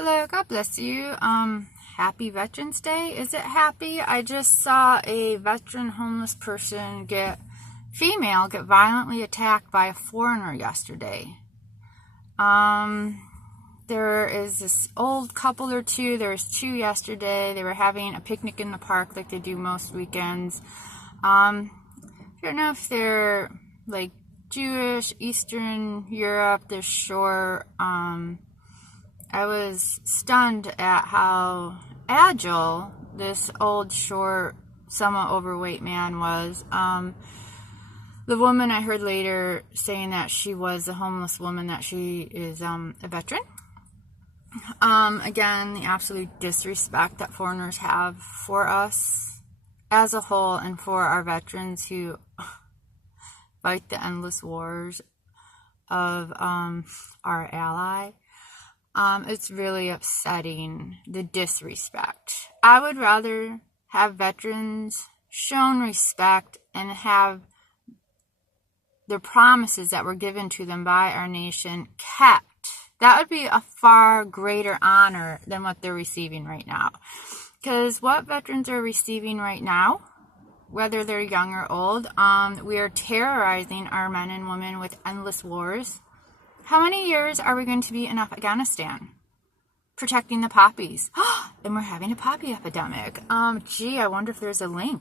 Hello, God bless you. Happy Veterans Day. Is it happy? I just saw a veteran homeless person get violently attacked by a foreigner yesterday. There is this old couple or two. There was two yesterday. They were having a picnic in the park like they do most weekends. I don't know if they're like Jewish, Eastern Europe, they're sure. I was stunned at how agile this old, short, somewhat overweight man was. The woman I heard later saying that she was a homeless woman, that she is a veteran. Again, the absolute disrespect that foreigners have for us as a whole and for our veterans who fight the endless wars of our ally. It's really upsetting, the disrespect. I would rather have veterans shown respect and have the promises that were given to them by our nation kept. That would be a far greater honor than what they're receiving right now. Because what veterans are receiving right now, whether they're young or old, we are terrorizing our men and women with endless wars. How many years are we going to be in Afghanistan protecting the poppies? And we're having a poppy epidemic. I wonder if there's a link.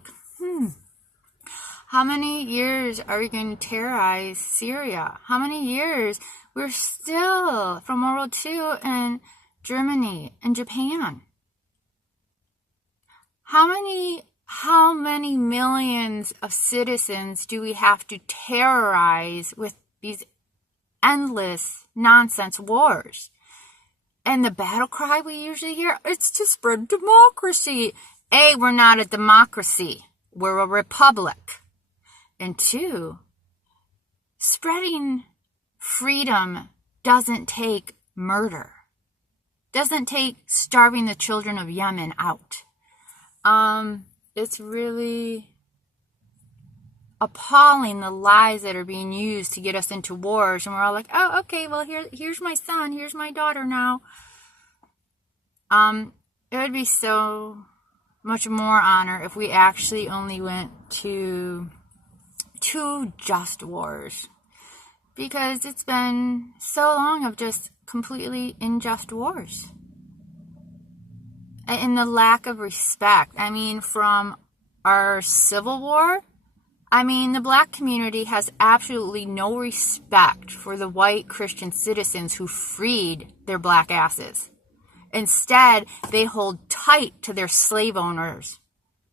How many years are we going to terrorize Syria? How many years? We're still from World War II in Germany and Japan. How many millions of citizens do we have to terrorize with these endless nonsense wars? And the battle cry we usually hear, it's to spread democracy. A, we're not a democracy. We're a republic. And two, spreading freedom doesn't take murder. Doesn't take starving the children of Yemen out. It's really appalling, the lies that are being used to get us into wars, and we're all like, oh, okay, well, here's my son, here's my daughter now. It would be so much more honor if we actually only went to two just wars, because it's been so long of just completely unjust wars. And the lack of respect, from our Civil War, the black community has absolutely no respect for the white Christian citizens who freed their black asses. Instead, they hold tight to their slave owners.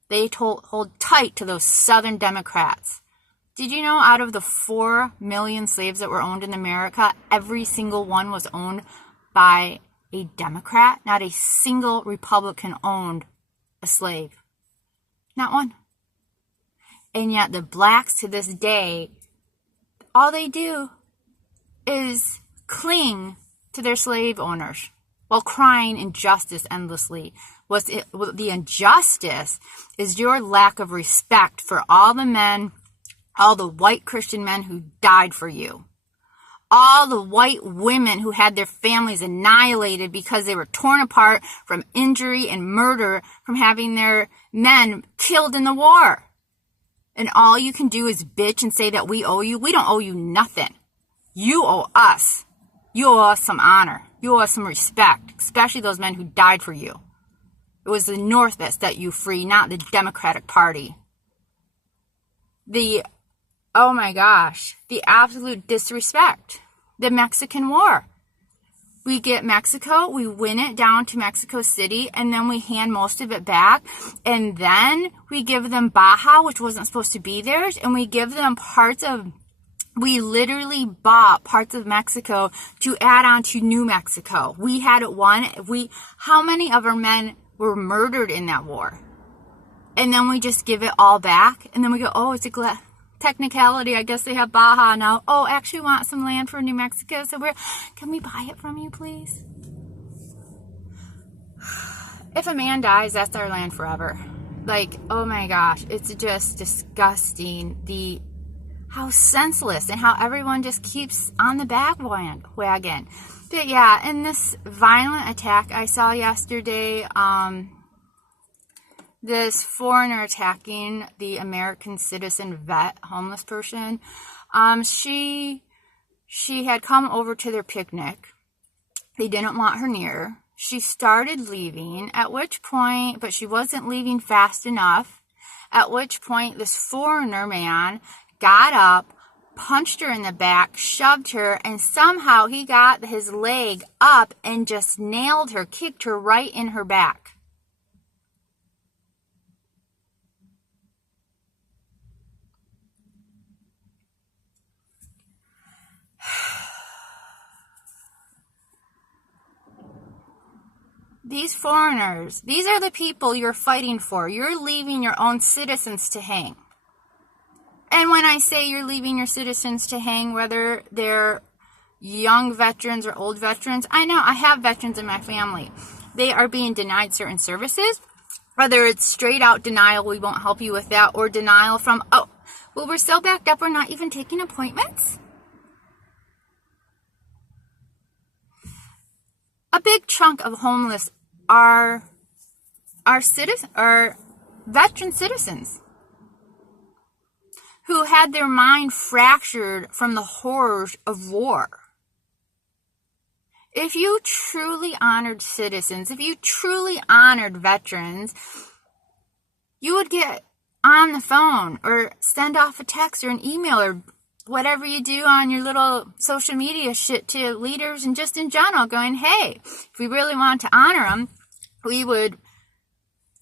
They hold tight to those Southern Democrats. Did you know out of the 4 million slaves that were owned in America, every single one was owned by a Democrat? Not a single Republican owned a slave. Not one. And yet the blacks to this day, all they do is cling to their slave owners while crying injustice endlessly. The injustice is your lack of respect for all the men, all the white Christian men who died for you. All the white women who had their families annihilated because they were torn apart from injury and murder from having their men killed in the war. And all you can do is bitch and say that we owe you. We don't owe you nothing. You owe us. You owe us some honor. You owe us some respect, especially those men who died for you. It was the North that set you free, not the Democratic Party. Oh my gosh, the absolute disrespect. The Mexican War. We get Mexico, we win it down to Mexico City, and then we hand most of it back. And then we give them Baja, which wasn't supposed to be theirs, and we give them we literally bought parts of Mexico to add on to New Mexico. We had it won. How many of our men were murdered in that war? And then we just give it all back, and then we go, oh, it's a technicality, I guess they have Baja now. Oh, actually want some land for New Mexico, so can we buy it from you, please? If a man dies, that's our land forever. Oh my gosh, it's just disgusting. how senseless and how everyone just keeps on the bandwagon. But yeah, in this violent attack I saw yesterday, this foreigner attacking the American citizen vet, homeless person, she had come over to their picnic. They didn't want her near. She started leaving, at which point, but she wasn't leaving fast enough, at which point this foreigner man got up, punched her in the back, shoved her, and somehow he got his leg up and just nailed her, kicked her right in her back. These foreigners, these are the people you're fighting for. You're leaving your own citizens to hang. And when I say you're leaving your citizens to hang, whether they're young veterans or old veterans, I know I have veterans in my family. They are being denied certain services, whether it's straight out denial, we won't help you with that, or denial from, oh, well, we're so backed up, we're not even taking appointments. A big chunk of homeless are veteran citizens who had their mind fractured from the horrors of war. If you truly honored citizens, if you truly honored veterans, you would get on the phone or send off a text or an email or whatever you do on your little social media shit to leaders and just in general, going, hey, if we really wanted to honor them, we would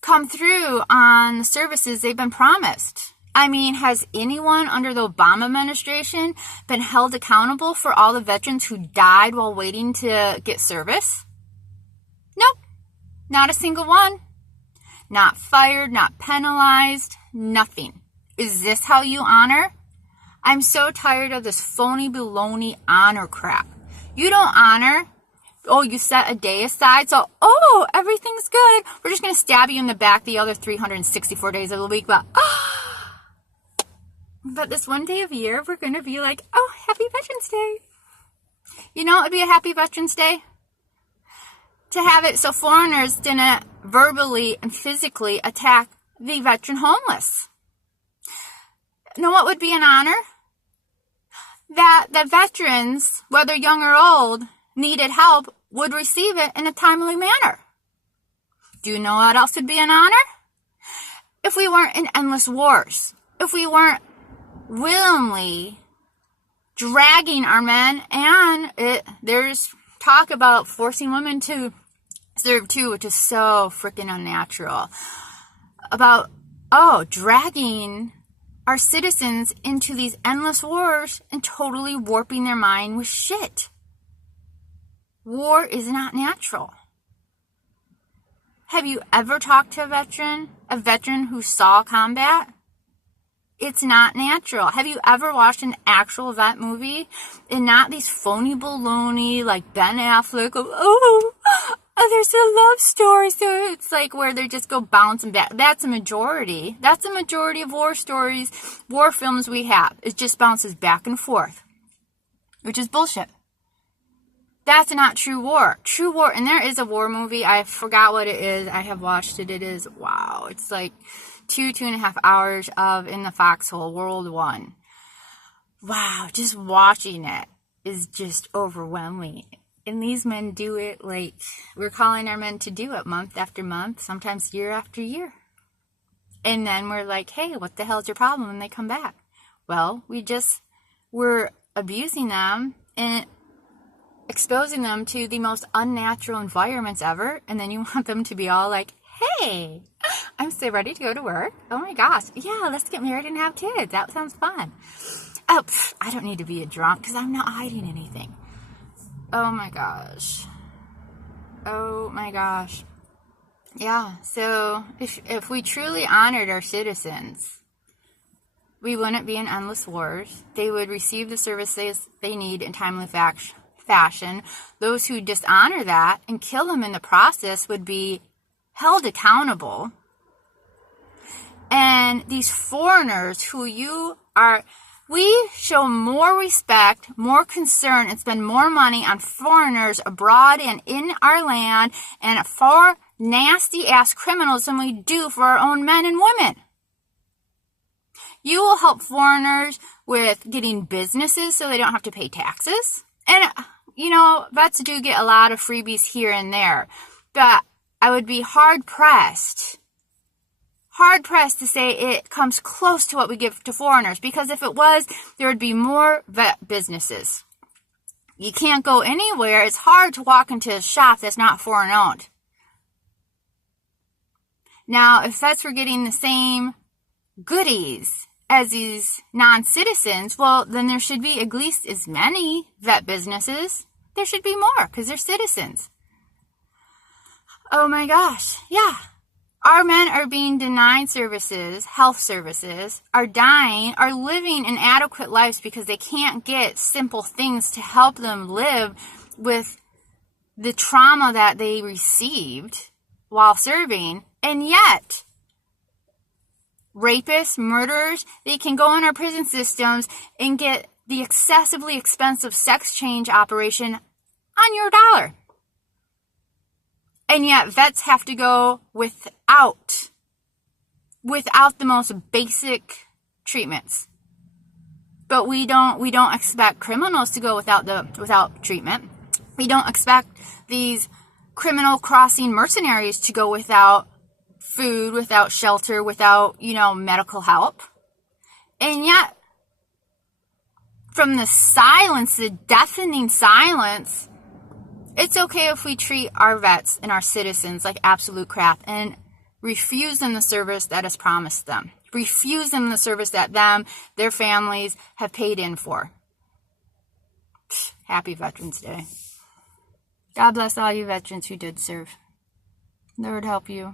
come through on the services they've been promised. I mean, has anyone under the Obama administration been held accountable for all the veterans who died while waiting to get service? Nope, not a single one. Not fired, not penalized, nothing. Is this how you honor? I'm so tired of this phony baloney honor crap. You don't honor. Oh, you set a day aside, so, oh, everything's good. We're just going to stab you in the back the other 364 days of the week, but this one day of the year, we're going to be like, oh, Happy Veterans Day. You know, it'd be a Happy Veterans Day to have it so foreigners didn't verbally and physically attack the veteran homeless. You know what would be an honor? That the veterans, whether young or old, needed help, would receive it in a timely manner. Do you know what else would be an honor? If we weren't in endless wars, if we weren't willingly dragging our men, and there's talk about forcing women to serve too, which is so freaking unnatural, about, dragging our citizens into these endless wars and totally warping their mind with shit. War is not natural. Have you ever talked to a veteran who saw combat? It's not natural. Have you ever watched an actual vet movie and not these phony baloney like Ben Affleck of, there's a love story, so it's like where they just go bouncing back. That's a majority. That's a majority of war stories, war films we have. It just bounces back and forth, which is bullshit. That's not true war. True war, and there is a war movie. I forgot what it is. I have watched it. It is, wow. It's like 2.5 hours of In the Foxhole, World One. Wow, just watching it is just overwhelming. And these men do it like we're calling our men to do it month after month, sometimes year after year. And then we're like, hey, what the hell's your problem when they come back? Well, we're abusing them and exposing them to the most unnatural environments ever. And then you want them to be all like, hey, I'm so ready to go to work. Oh my gosh. Yeah, let's get married and have kids. That sounds fun. Oh, I don't need to be a drunk because I'm not hiding anything. Oh my gosh. Oh my gosh. Yeah, so if we truly honored our citizens, we wouldn't be in endless wars. They would receive the services they need in timely fashion. Those who dishonor that and kill them in the process would be held accountable. And these foreigners who We show more respect, more concern, and spend more money on foreigners abroad and in our land and for nasty-ass criminals than we do for our own men and women. You will help foreigners with getting businesses so they don't have to pay taxes. And, vets do get a lot of freebies here and there. But I would be hard-pressed to say it comes close to what we give to foreigners. Because if it was, there would be more vet businesses. You can't go anywhere. It's hard to walk into a shop that's not foreign-owned. Now, if vets were getting the same goodies as these non-citizens, well, then there should be at least as many vet businesses. There should be more because they're citizens. Oh my gosh, yeah. Our men are being denied services, health services, are dying, are living inadequate lives because they can't get simple things to help them live with the trauma that they received while serving. And yet, rapists, murderers, they can go in our prison systems and get the excessively expensive sex change operation on your dollar. And yet vets have to go without the most basic treatments. But we don't expect criminals to go without treatment. We don't expect these criminal crossing mercenaries to go without food, without shelter, without, medical help. And yet, from the silence, the deafening silence, it's okay if we treat our vets and our citizens like absolute crap and refuse them the service that is promised them. Refuse them the service that their families have paid in for. Happy Veterans Day. God bless all you veterans who did serve. Lord help you.